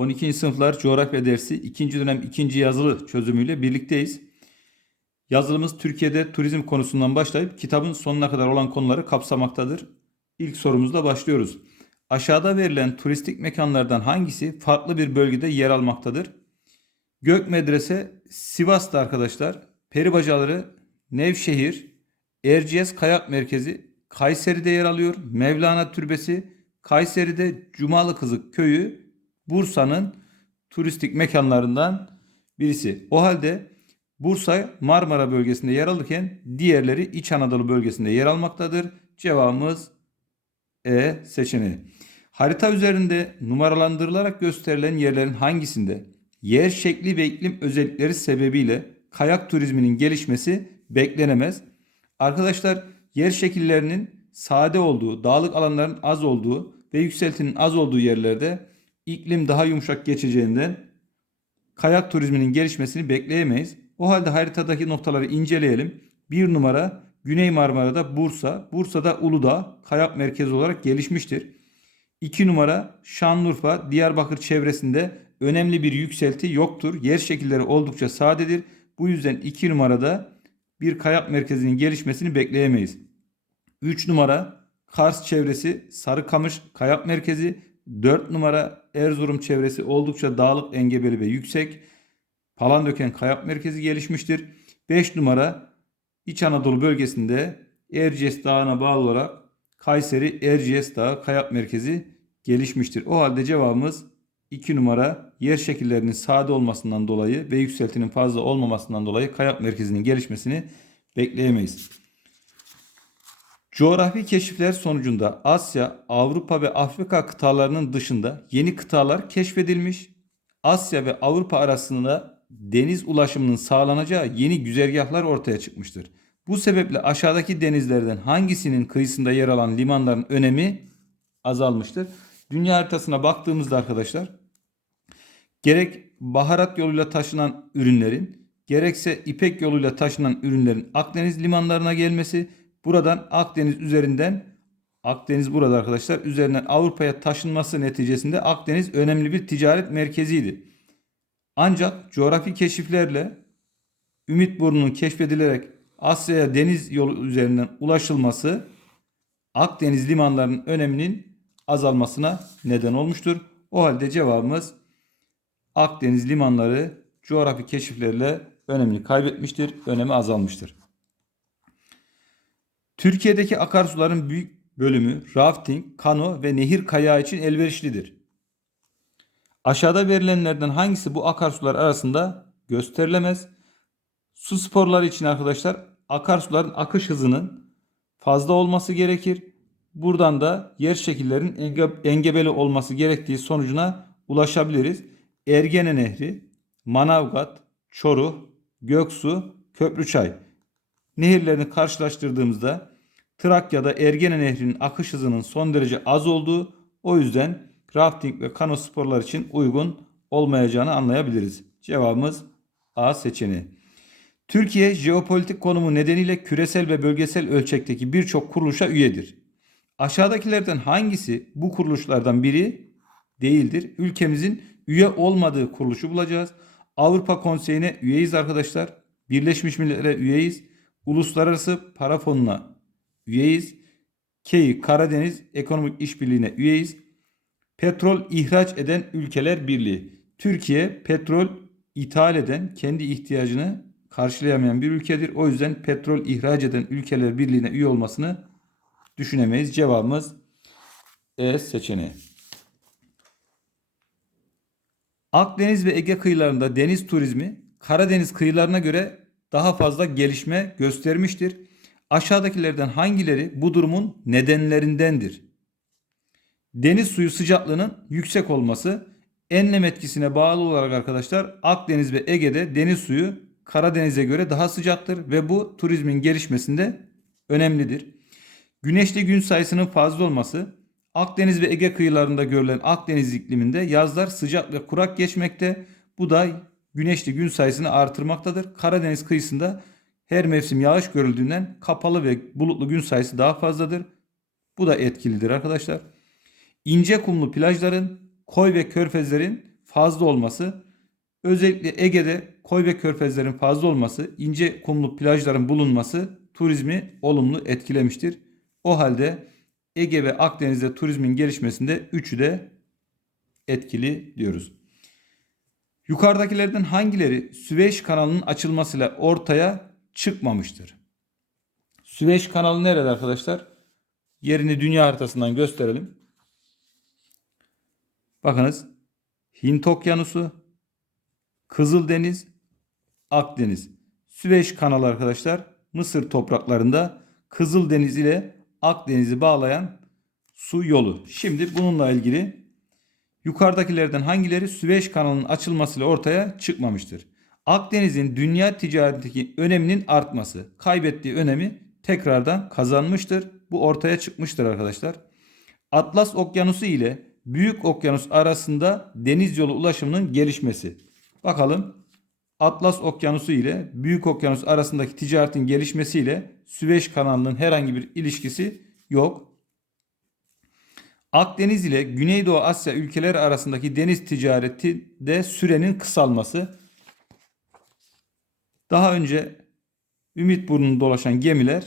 12. sınıflar coğrafya dersi 2. dönem 2. yazılı çözümüyle birlikteyiz. Yazılımız Türkiye'de turizm konusundan başlayıp kitabın sonuna kadar olan konuları kapsamaktadır. İlk sorumuzla başlıyoruz. Aşağıda verilen turistik mekanlardan hangisi farklı bir bölgede yer almaktadır? Gök Medrese Sivas'ta arkadaşlar. Peribacaları Nevşehir, Erciyes Kayak Merkezi Kayseri'de yer alıyor. Mevlana Türbesi Kayseri'de Cumalı Kızık Köyü Bursa'nın turistik mekanlarından birisi. O halde Bursa Marmara bölgesinde yer alırken diğerleri İç Anadolu bölgesinde yer almaktadır. Cevabımız E seçeneği. Harita üzerinde numaralandırılarak gösterilen yerlerin hangisinde yer şekli ve iklim özellikleri sebebiyle kayak turizminin gelişmesi beklenemez. Arkadaşlar yer şekillerinin sade olduğu, dağlık alanların az olduğu ve yükseltinin az olduğu yerlerde iklim daha yumuşak geçeceğinden kayak turizminin gelişmesini bekleyemeyiz. O halde haritadaki noktaları inceleyelim. Bir numara Güney Marmara'da Bursa, Bursa'da Uludağ kayak merkezi olarak gelişmiştir. 2 numara Şanlıurfa, Diyarbakır çevresinde önemli bir yükselti yoktur. Yer şekilleri oldukça sadedir. Bu yüzden 2 numarada bir kayak merkezinin gelişmesini bekleyemeyiz. 3 numara Kars çevresi Sarıkamış kayak merkezi. 4 numara Erzurum çevresi oldukça dağlık, engebeli ve yüksek. Palandöken kayak merkezi gelişmiştir. 5 numara İç Anadolu bölgesinde Erciyes Dağı'na bağlı olarak Kayseri Erciyes Dağı kayak merkezi gelişmiştir. O halde cevabımız 2 numara yer şekillerinin sade olmasından dolayı ve yükseltinin fazla olmamasından dolayı kayak merkezinin gelişmesini bekleyemeyiz. Coğrafi keşifler sonucunda Asya, Avrupa ve Afrika kıtalarının dışında yeni kıtalar keşfedilmiş. Asya ve Avrupa arasında deniz ulaşımının sağlanacağı yeni güzergahlar ortaya çıkmıştır. Bu sebeple aşağıdaki denizlerden hangisinin kıyısında yer alan limanların önemi azalmıştır. Dünya haritasına baktığımızda arkadaşlar gerek baharat yoluyla taşınan ürünlerin gerekse ipek yoluyla taşınan ürünlerin Akdeniz limanlarına gelmesi buradan Akdeniz üzerinden Akdeniz burada arkadaşlar üzerinden Avrupa'ya taşınması neticesinde Akdeniz önemli bir ticaret merkeziydi. Ancak coğrafi keşiflerle Ümitburnu'nun keşfedilerek Asya'ya deniz yolu üzerinden ulaşılması Akdeniz limanlarının öneminin azalmasına neden olmuştur. O halde cevabımız Akdeniz limanları coğrafi keşiflerle önemini kaybetmiştir, önemi azalmıştır. Türkiye'deki akarsuların büyük bölümü rafting, kano ve nehir kayağı için elverişlidir. Aşağıda verilenlerden hangisi bu akarsular arasında gösterilemez? Su sporları için arkadaşlar akarsuların akış hızının fazla olması gerekir. Buradan da yer şekillerinin enge, engebeli olması gerektiği sonucuna ulaşabiliriz. Ergene Nehri, Manavgat, Çoruh, Göksu, Köprüçay nehirlerini karşılaştırdığımızda Trakya'da Ergene Nehri'nin akış hızının son derece az olduğu o yüzden rafting ve kano sporlar için uygun olmayacağını anlayabiliriz. Cevabımız A seçeneği. Türkiye jeopolitik konumu nedeniyle küresel ve bölgesel ölçekteki birçok kuruluşa üyedir. Aşağıdakilerden hangisi bu kuruluşlardan biri değildir? Ülkemizin üye olmadığı kuruluşu bulacağız. Avrupa Konseyi'ne üyeyiz arkadaşlar. Birleşmiş Milletler'e üyeyiz. Uluslararası Para Fonu'na üyeyiz. KEİ Karadeniz Ekonomik İşbirliği'ne üyeyiz. Petrol ihraç eden ülkeler birliği. Türkiye petrol ithal eden, kendi ihtiyacını karşılayamayan bir ülkedir. O yüzden petrol ihraç eden ülkeler birliğine üye olmasını düşünemeyiz. Cevabımız E seçeneği. Akdeniz ve Ege kıyılarında deniz turizmi Karadeniz kıyılarına göre daha fazla gelişme göstermiştir. Aşağıdakilerden hangileri bu durumun nedenlerindendir? Deniz suyu sıcaklığının yüksek olması enlem etkisine bağlı olarak arkadaşlar Akdeniz ve Ege'de deniz suyu Karadeniz'e göre daha sıcaktır ve bu turizmin gelişmesinde önemlidir. Güneşli gün sayısının fazla olması Akdeniz ve Ege kıyılarında görülen Akdeniz ikliminde yazlar sıcak ve kurak geçmekte. Bu da güneşli gün sayısını artırmaktadır. Karadeniz kıyısında her mevsim yağış görüldüğünden kapalı ve bulutlu gün sayısı daha fazladır. Bu da etkilidir arkadaşlar. İnce kumlu plajların, koy ve körfezlerin fazla olması, özellikle Ege'de koy ve körfezlerin fazla olması, ince kumlu plajların bulunması turizmi olumlu etkilemiştir. O halde Ege ve Akdeniz'de turizmin gelişmesinde üçü de etkili diyoruz. Yukarıdakilerden hangileri Süveyş kanalının açılmasıyla ortaya çıkmamıştır? Süveyş kanalı nerede arkadaşlar? Yerini dünya haritasından gösterelim. Bakınız Hint Okyanusu, Kızıldeniz, Akdeniz. Süveyş kanalı arkadaşlar Mısır topraklarında Kızıldeniz ile Akdeniz'i bağlayan su yolu. Şimdi bununla ilgili yukarıdakilerden hangileri Süveyş kanalının açılmasıyla ortaya çıkmamıştır? Akdeniz'in dünya ticaretindeki öneminin artması, kaybettiği önemi tekrardan kazanmıştır. Bu ortaya çıkmıştır arkadaşlar. Atlas Okyanusu ile Büyük Okyanus arasında deniz yolu ulaşımının gelişmesi. Bakalım Atlas Okyanusu ile Büyük Okyanus arasındaki ticaretin gelişmesiyle Süveyş kanalının herhangi bir ilişkisi yok. Akdeniz ile Güneydoğu Asya ülkeleri arasındaki deniz ticareti de sürenin kısalması. Daha önce Ümit burnunu dolaşan gemiler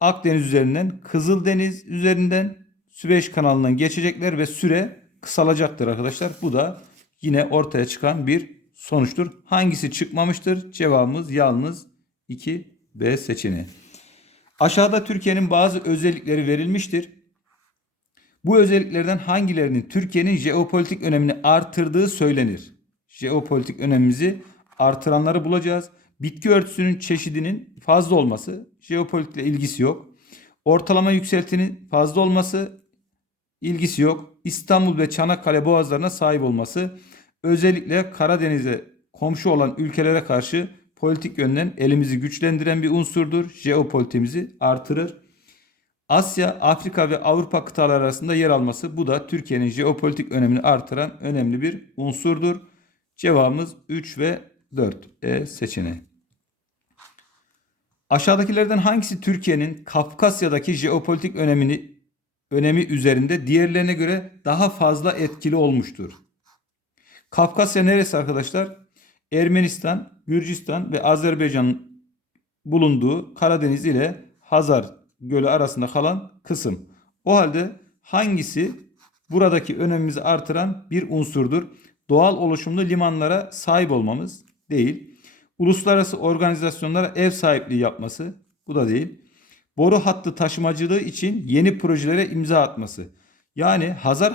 Akdeniz üzerinden Kızıldeniz üzerinden Süveyş kanalından geçecekler ve süre kısalacaktır arkadaşlar. Bu da yine ortaya çıkan bir sonuçtur. Hangisi çıkmamıştır? Cevabımız yalnız 2B seçeneği. Aşağıda Türkiye'nin bazı özellikleri verilmiştir. Bu özelliklerden hangilerinin Türkiye'nin jeopolitik önemini artırdığı söylenir? Jeopolitik önemimizi artıranları bulacağız. Bitki örtüsünün çeşidinin fazla olması jeopolitikle ilgisi yok. Ortalama yükseltinin fazla olması ilgisi yok. İstanbul ve Çanakkale boğazlarına sahip olması özellikle Karadeniz'e komşu olan ülkelere karşı politik yönden elimizi güçlendiren bir unsurdur. Jeopolitimizi artırır. Asya, Afrika ve Avrupa kıtaları arasında yer alması bu da Türkiye'nin jeopolitik önemini artıran önemli bir unsurdur. Cevabımız 3 ve 4 E seçeneği. Aşağıdakilerden hangisi Türkiye'nin Kafkasya'daki jeopolitik önemini önemi üzerinde diğerlerine göre daha fazla etkili olmuştur? Kafkasya neresi arkadaşlar? Ermenistan, Gürcistan ve Azerbaycan'ın bulunduğu Karadeniz ile Hazar Gölü arasında kalan kısım. O halde hangisi buradaki önemimizi artıran bir unsurdur? Doğal oluşumlu limanlara sahip olmamız değil. Uluslararası organizasyonlara ev sahipliği yapması bu da değil. Boru hattı taşımacılığı için yeni projelere imza atması. Yani Hazar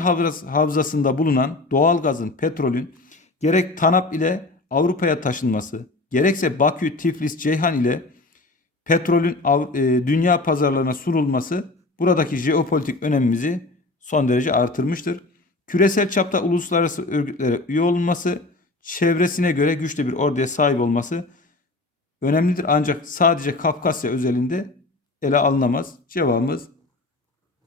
Havzası'nda bulunan doğal gazın, petrolün gerek TANAP ile Avrupa'ya taşınması, gerekse Bakü, Tiflis, Ceyhan ile petrolün e, dünya pazarlarına sunulması buradaki jeopolitik önemimizi son derece artırmıştır. Küresel çapta uluslararası örgütlere üye olması, çevresine göre güçlü bir orduya sahip olması önemlidir. Ancak sadece Kafkasya özelinde ele alınamaz. Cevabımız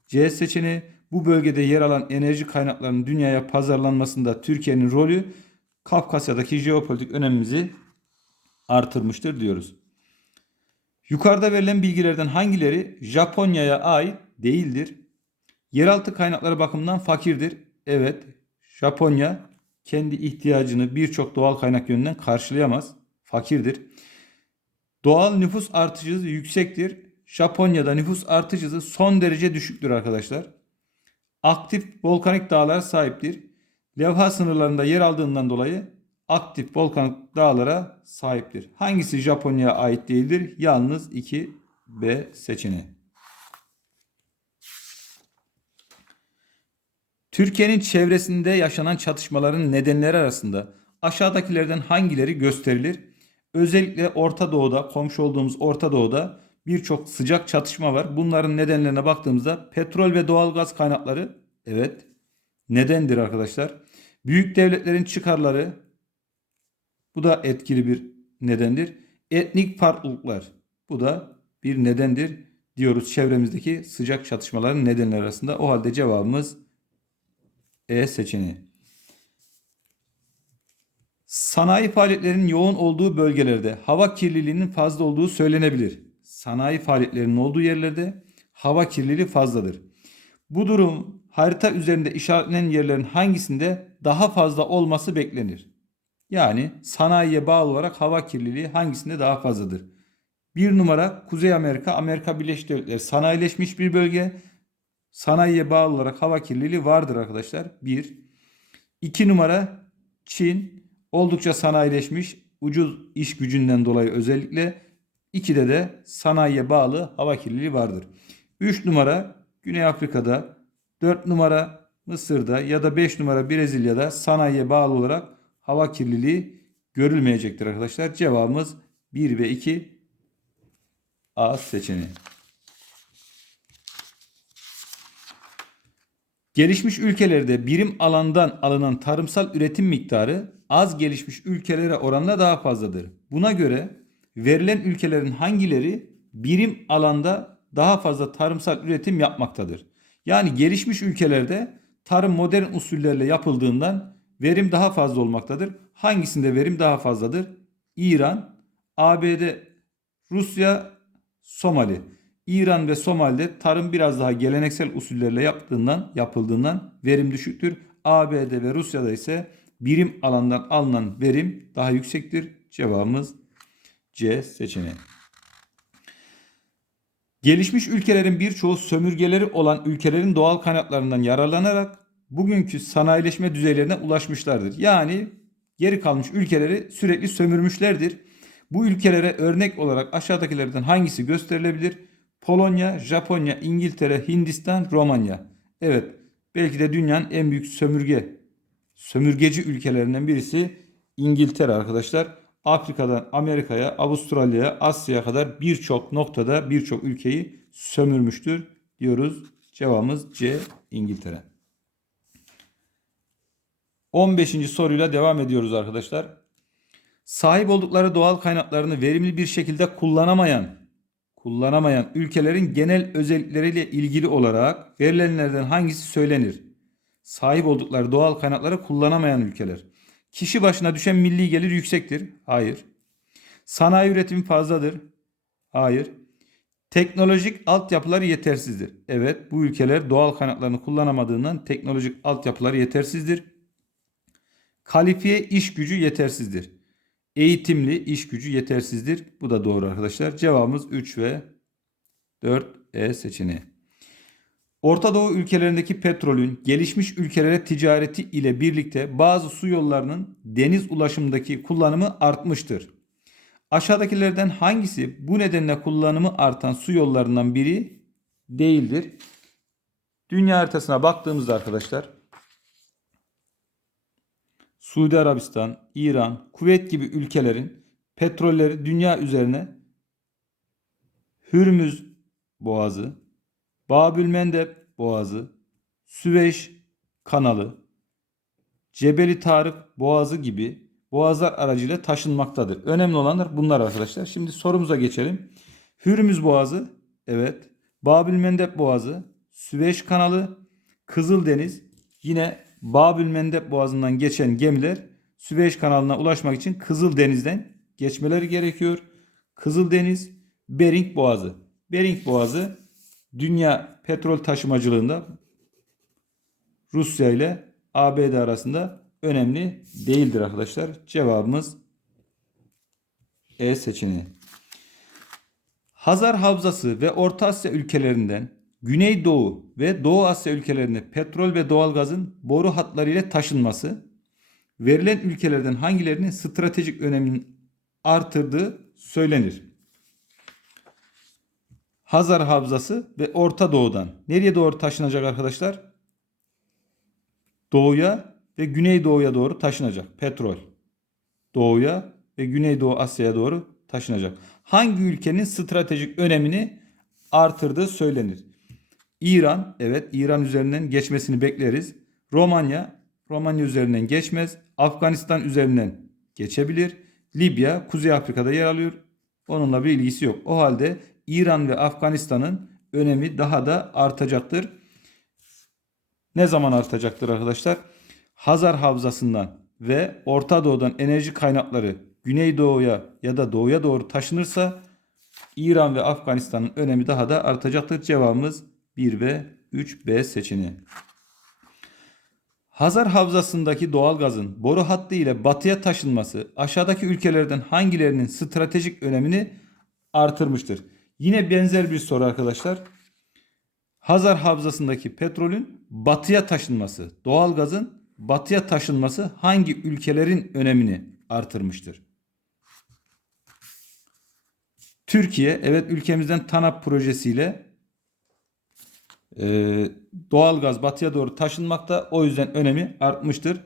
C seçeneği. Bu bölgede yer alan enerji kaynaklarının dünyaya pazarlanmasında Türkiye'nin rolü Kafkasya'daki jeopolitik önemimizi artırmıştır diyoruz. Yukarıda verilen bilgilerden hangileri Japonya'ya ait değildir? Yeraltı kaynakları bakımından fakirdir. Evet, Japonya kendi ihtiyacını birçok doğal kaynak yönünden karşılayamaz. Fakirdir. Doğal nüfus artış hızı yüksektir. Japonya'da nüfus artış hızı son derece düşüktür arkadaşlar. Aktif volkanik dağlara sahiptir. Levha sınırlarında yer aldığından dolayı aktif volkanik dağlara sahiptir. Hangisi Japonya'ya ait değildir? Yalnız 2B seçeneği. Türkiye'nin çevresinde yaşanan çatışmaların nedenleri arasında aşağıdakilerden hangileri gösterilir? Özellikle Orta Doğu'da, komşu olduğumuz Orta Doğu'da birçok sıcak çatışma var. Bunların nedenlerine baktığımızda petrol ve doğal gaz kaynakları evet nedendir arkadaşlar. Büyük devletlerin çıkarları bu da etkili bir nedendir. Etnik farklılıklar bu da bir nedendir diyoruz çevremizdeki sıcak çatışmaların nedenleri arasında. O halde cevabımız E seçeneği. Sanayi faaliyetlerinin yoğun olduğu bölgelerde hava kirliliğinin fazla olduğu söylenebilir sanayi faaliyetlerinin olduğu yerlerde hava kirliliği fazladır. Bu durum harita üzerinde işaretlenen yerlerin hangisinde daha fazla olması beklenir? Yani sanayiye bağlı olarak hava kirliliği hangisinde daha fazladır? Bir numara Kuzey Amerika, Amerika Birleşik Devletleri sanayileşmiş bir bölge. Sanayiye bağlı olarak hava kirliliği vardır arkadaşlar. Bir. İki numara Çin oldukça sanayileşmiş ucuz iş gücünden dolayı özellikle. İkide de sanayiye bağlı hava kirliliği vardır. Üç numara Güney Afrika'da, dört numara Mısır'da ya da beş numara Brezilya'da sanayiye bağlı olarak hava kirliliği görülmeyecektir arkadaşlar. Cevabımız 1 ve 2 A seçeneği. Gelişmiş ülkelerde birim alandan alınan tarımsal üretim miktarı az gelişmiş ülkelere oranla daha fazladır. Buna göre verilen ülkelerin hangileri birim alanda daha fazla tarımsal üretim yapmaktadır? Yani gelişmiş ülkelerde tarım modern usullerle yapıldığından verim daha fazla olmaktadır. Hangisinde verim daha fazladır? İran, ABD, Rusya, Somali. İran ve Somali'de tarım biraz daha geleneksel usullerle yaptığından, yapıldığından verim düşüktür. ABD ve Rusya'da ise birim alandan alınan verim daha yüksektir. Cevabımız C seçeneği. Gelişmiş ülkelerin birçoğu sömürgeleri olan ülkelerin doğal kaynaklarından yararlanarak bugünkü sanayileşme düzeylerine ulaşmışlardır. Yani geri kalmış ülkeleri sürekli sömürmüşlerdir. Bu ülkelere örnek olarak aşağıdakilerden hangisi gösterilebilir? Polonya, Japonya, İngiltere, Hindistan, Romanya. Evet, belki de dünyanın en büyük sömürge, sömürgeci ülkelerinden birisi İngiltere arkadaşlar. Afrika'dan Amerika'ya, Avustralya'ya, Asya'ya kadar birçok noktada birçok ülkeyi sömürmüştür diyoruz. Cevabımız C İngiltere. 15. soruyla devam ediyoruz arkadaşlar. Sahip oldukları doğal kaynaklarını verimli bir şekilde kullanamayan kullanamayan ülkelerin genel özellikleriyle ilgili olarak verilenlerden hangisi söylenir? Sahip oldukları doğal kaynakları kullanamayan ülkeler. Kişi başına düşen milli gelir yüksektir. Hayır. Sanayi üretimi fazladır. Hayır. Teknolojik altyapıları yetersizdir. Evet, bu ülkeler doğal kaynaklarını kullanamadığından teknolojik altyapıları yetersizdir. Kalifiye iş gücü yetersizdir. Eğitimli iş gücü yetersizdir. Bu da doğru arkadaşlar. Cevabımız 3 ve 4 E seçeneği. Orta Doğu ülkelerindeki petrolün gelişmiş ülkelere ticareti ile birlikte bazı su yollarının deniz ulaşımındaki kullanımı artmıştır. Aşağıdakilerden hangisi bu nedenle kullanımı artan su yollarından biri değildir? Dünya haritasına baktığımızda arkadaşlar Suudi Arabistan, İran, Kuveyt gibi ülkelerin petrolleri dünya üzerine Hürmüz Boğazı, Babül Mendeb Boğazı, Süveyş Kanalı, Cebeli Tarık Boğazı gibi boğazlar aracıyla taşınmaktadır. Önemli olanlar bunlar arkadaşlar. Şimdi sorumuza geçelim. Hürmüz Boğazı, evet. Babül Mendeb Boğazı, Süveyş Kanalı, Kızıldeniz, yine Babül Mendeb Boğazı'ndan geçen gemiler Süveyş kanalına ulaşmak için Kızıldeniz'den geçmeleri gerekiyor. Kızıldeniz, Bering Boğazı. Bering Boğazı dünya petrol taşımacılığında Rusya ile ABD arasında önemli değildir arkadaşlar. Cevabımız E seçeneği. Hazar Havzası ve Orta Asya ülkelerinden Güneydoğu ve Doğu Asya ülkelerine petrol ve doğalgazın boru hatları ile taşınması verilen ülkelerden hangilerinin stratejik öneminin artırdığı söylenir. Hazar Havzası ve Orta Doğu'dan nereye doğru taşınacak arkadaşlar? Doğuya ve Güneydoğu'ya doğru taşınacak petrol. Doğuya ve Güneydoğu Asya'ya doğru taşınacak. Hangi ülkenin stratejik önemini artırdığı söylenir. İran, evet İran üzerinden geçmesini bekleriz. Romanya, Romanya üzerinden geçmez. Afganistan üzerinden geçebilir. Libya, Kuzey Afrika'da yer alıyor. Onunla bir ilgisi yok. O halde İran ve Afganistan'ın önemi daha da artacaktır. Ne zaman artacaktır arkadaşlar? Hazar Havzası'ndan ve Orta Doğu'dan enerji kaynakları Güneydoğu'ya ya da Doğu'ya doğru taşınırsa İran ve Afganistan'ın önemi daha da artacaktır. Cevabımız 1 ve 3 B seçeneği. Hazar Havzası'ndaki doğalgazın boru hattı ile batıya taşınması aşağıdaki ülkelerden hangilerinin stratejik önemini artırmıştır? Yine benzer bir soru arkadaşlar. Hazar Havzası'ndaki petrolün batıya taşınması, doğalgazın batıya taşınması hangi ülkelerin önemini artırmıştır? Türkiye, evet ülkemizden TANAP projesiyle e, doğalgaz batıya doğru taşınmakta. O yüzden önemi artmıştır.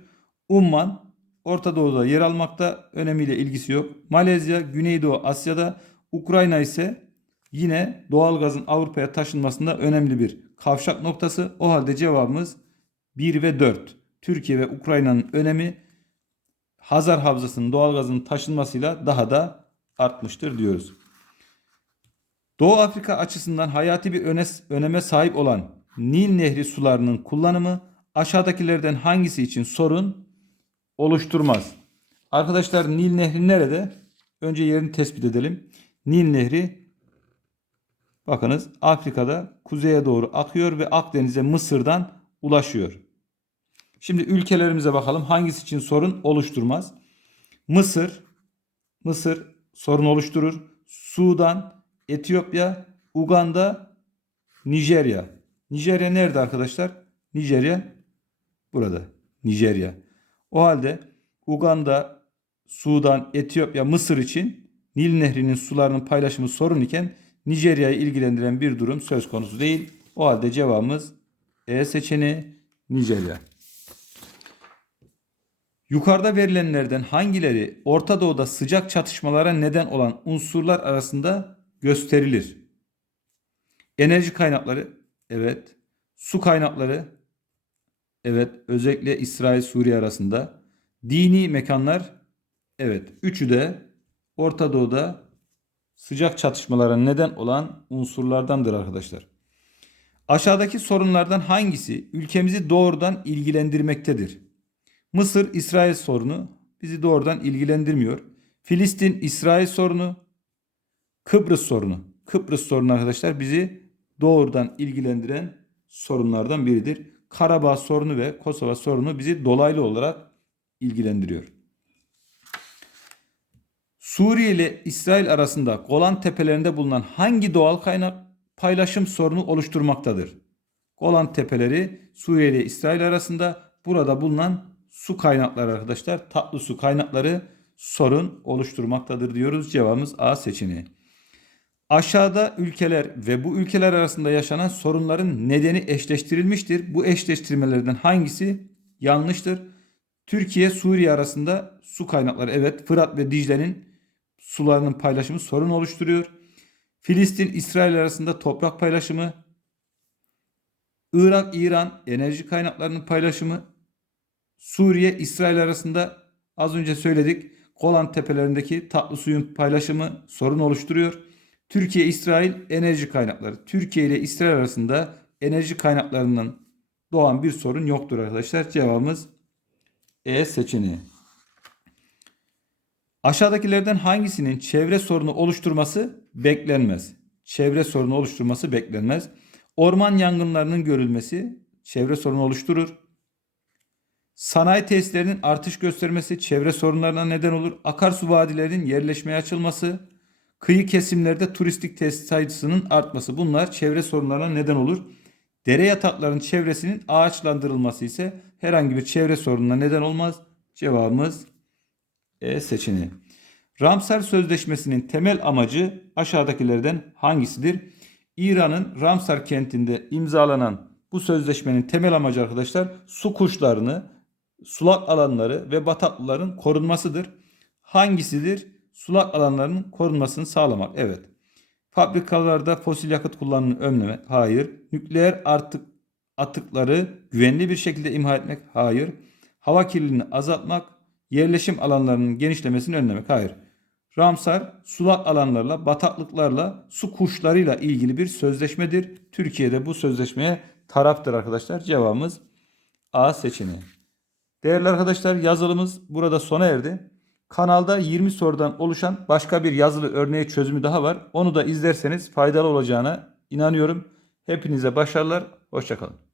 Umman, Orta Doğu'da yer almakta. Önemiyle ilgisi yok. Malezya, Güneydoğu Asya'da. Ukrayna ise yine doğalgazın Avrupa'ya taşınmasında önemli bir kavşak noktası. O halde cevabımız 1 ve 4. Türkiye ve Ukrayna'nın önemi Hazar Havzası'nın doğalgazın taşınmasıyla daha da artmıştır diyoruz. Doğu Afrika açısından hayati bir öne, öneme sahip olan Nil Nehri sularının kullanımı aşağıdakilerden hangisi için sorun oluşturmaz? Arkadaşlar Nil Nehri nerede? Önce yerini tespit edelim. Nil Nehri bakınız Afrika'da kuzeye doğru akıyor ve Akdeniz'e Mısır'dan ulaşıyor. Şimdi ülkelerimize bakalım hangisi için sorun oluşturmaz? Mısır, Mısır sorun oluşturur. Sudan, Etiyopya, Uganda, Nijerya. Nijerya nerede arkadaşlar? Nijerya burada. Nijerya. O halde Uganda, Sudan, Etiyopya, Mısır için Nil Nehri'nin sularının paylaşımı sorun iken Nijerya'yı ilgilendiren bir durum söz konusu değil. O halde cevabımız E seçeneği Nijerya. Yukarıda verilenlerden hangileri Orta Doğu'da sıcak çatışmalara neden olan unsurlar arasında gösterilir? Enerji kaynakları, evet. Su kaynakları, evet. Özellikle İsrail-Suriye arasında. Dini mekanlar, evet. Üçü de Orta Doğu'da sıcak çatışmalara neden olan unsurlardandır arkadaşlar. Aşağıdaki sorunlardan hangisi ülkemizi doğrudan ilgilendirmektedir? Mısır İsrail sorunu bizi doğrudan ilgilendirmiyor. Filistin İsrail sorunu, Kıbrıs sorunu. Kıbrıs sorunu arkadaşlar bizi doğrudan ilgilendiren sorunlardan biridir. Karabağ sorunu ve Kosova sorunu bizi dolaylı olarak ilgilendiriyor. Suriye ile İsrail arasında Golan tepelerinde bulunan hangi doğal kaynak paylaşım sorunu oluşturmaktadır? Golan tepeleri Suriye ile İsrail arasında burada bulunan su kaynakları arkadaşlar tatlı su kaynakları sorun oluşturmaktadır diyoruz. Cevabımız A seçeneği. Aşağıda ülkeler ve bu ülkeler arasında yaşanan sorunların nedeni eşleştirilmiştir. Bu eşleştirmelerden hangisi yanlıştır? Türkiye Suriye arasında su kaynakları evet Fırat ve Dicle'nin sularının paylaşımı sorun oluşturuyor. Filistin İsrail arasında toprak paylaşımı, Irak İran enerji kaynaklarının paylaşımı, Suriye İsrail arasında az önce söyledik Golan tepelerindeki tatlı suyun paylaşımı sorun oluşturuyor. Türkiye İsrail enerji kaynakları. Türkiye ile İsrail arasında enerji kaynaklarından doğan bir sorun yoktur arkadaşlar. Cevabımız E seçeneği. Aşağıdakilerden hangisinin çevre sorunu oluşturması beklenmez? Çevre sorunu oluşturması beklenmez. Orman yangınlarının görülmesi çevre sorunu oluşturur. Sanayi tesislerinin artış göstermesi çevre sorunlarına neden olur. Akarsu vadilerinin yerleşmeye açılması, kıyı kesimlerde turistik tesis sayısının artması bunlar çevre sorunlarına neden olur. Dere yataklarının çevresinin ağaçlandırılması ise herhangi bir çevre sorununa neden olmaz. Cevabımız E seçeneği. Ramsar Sözleşmesi'nin temel amacı aşağıdakilerden hangisidir? İran'ın Ramsar kentinde imzalanan bu sözleşmenin temel amacı arkadaşlar su kuşlarını, sulak alanları ve bataklıların korunmasıdır. Hangisidir? Sulak alanlarının korunmasını sağlamak. Evet. Fabrikalarda fosil yakıt kullanımını önlemek. Hayır. Nükleer artık atıkları güvenli bir şekilde imha etmek. Hayır. Hava kirliliğini azaltmak. Yerleşim alanlarının genişlemesini önlemek. Hayır. Ramsar sulak alanlarla, bataklıklarla, su kuşlarıyla ilgili bir sözleşmedir. Türkiye'de bu sözleşmeye taraftır arkadaşlar. Cevabımız A seçeneği. Değerli arkadaşlar yazılımız burada sona erdi. Kanalda 20 sorudan oluşan başka bir yazılı örneği çözümü daha var. Onu da izlerseniz faydalı olacağına inanıyorum. Hepinize başarılar. Hoşçakalın.